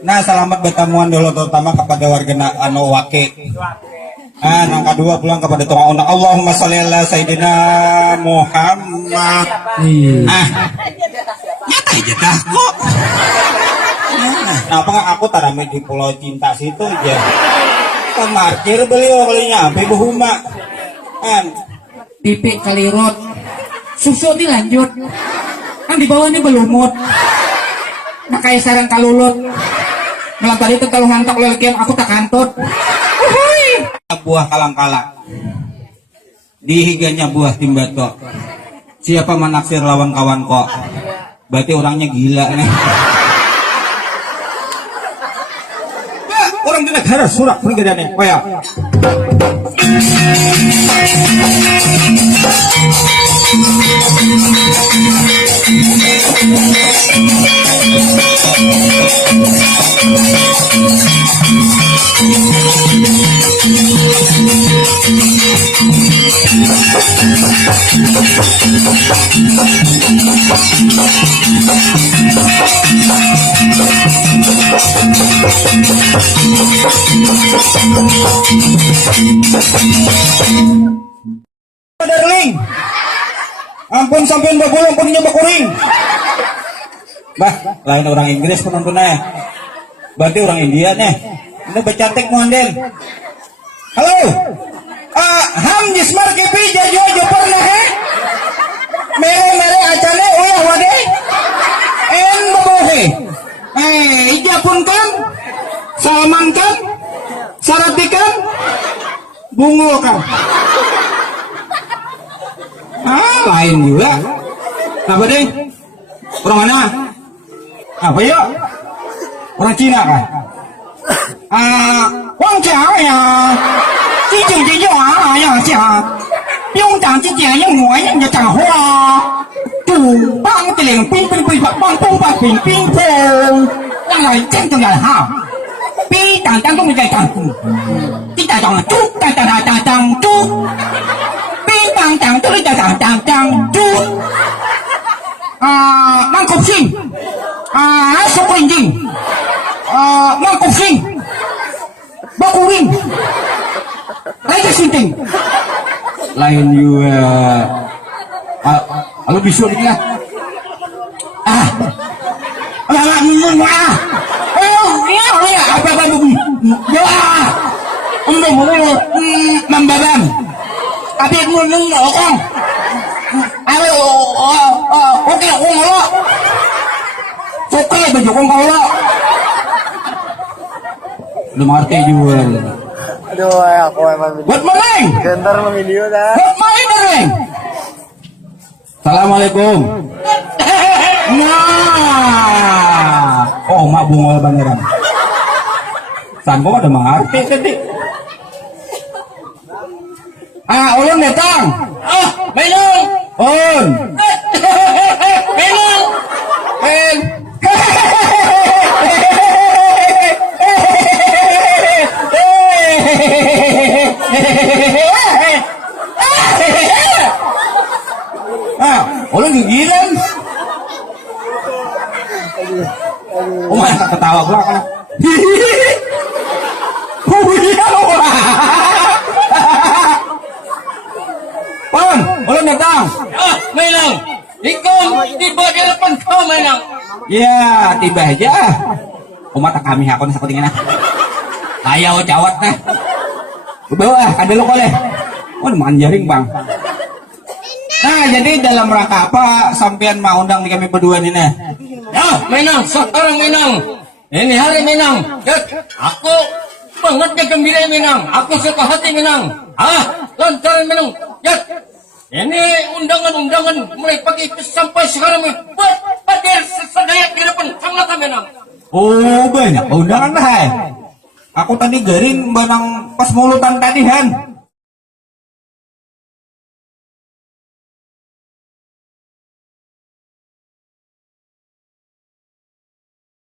Nah, selamat bertemuan dulu terutama kepada warga anu wake. Yang kedua pulang kepada Tuhan. Allahumma sholli ala sayyidina Muhammad. Nyata aja dah kok. Nah, apa aku tarame di Pulau Cinta situ aja. Kan markir beliau kalinya sampai Buhuma. Kan Pipik kalirot. Susu dilanjut. Kan di bawah ini belumut. Makanya sarang kalulot. Malah tadi itu kalau hantok lelekian aku tak kantut. Buah kalang-kalang dihiganya buah timbato. Siapa menaksir lawan kawan kok? Berarti orangnya gila nih. Ya, orang di negara surat pergedane. Oh ya. Darling, ampun sampean bagulung punya bakuring. Bah, lain orang Inggris penontonnya. Berarti orang India nih. Ini bercantik muandel. Halo. Ham jismar kipi jajo jo pernah he. Mere acane uyah wade. En bobohe. Ija pun kan. Salaman kan. Saratikan. Bungo kan. Lain juga. Apa deh? Orang mana? Apa ya? Orang Cina kan? Wang Jia ya, Jijing Jijing ya Jia, Yong Zhang Jijing Yong Hua Yang Jia Hua, Tu Bang Tiling Ping Ping Ping Bang Pong Bang Ping Ping Pong, Yang Lai Zheng Zheng Ya Ha, Pi Dang Dang Dong Jai Dang Tu, Di Dang Dang Tu Dang Dang Dang Dang Tu, Pi Dang Dang Tu Dang Dang Dang Dang Tu, Mang Kop Sing, Sok Ring Jing, Mang Kop Sing, Bakuring, Raja Sinting, lain juga. Kalau bisu ini lah. Membadan. Tapi ngomong orang. Oke, ngomong. Oke, baju ngomong. Lu ngerti juga. Aduh, aku emang Good morning. gentar video dah. Good morning. Assalamualaikum. Nah, oh mak bungol bangeran. Sangko ada mengerti tadi. Ulun datang. Belum. On. Menang. En. Ah, ulang gigilan. Oh, mana ketawa gua kan. Pon, ulang datang. Ah, menang. Ikaw, tiba di depan kau menang. Ya, tiba aja. Umata kami hakon sa kutingan na. Ayaw cawat na. Bawa, kadalo ko leh. Oh, makan jaring bang. Nah, jadi dalam rangka apa sampean mau undang di kami berdua ini? Ya, menang. Sekarang menang. Ini hari menang. Ya, aku banget gembira menang. Aku suka hati menang. Ah, lantaran menang. Ya, ini undangan-undangan mulai pagi sampai sekarang buat hadir sedaya di depan sangat menang. Oh, banyak undangan lah. Aku tadi garing benang pas mulutan tadi han.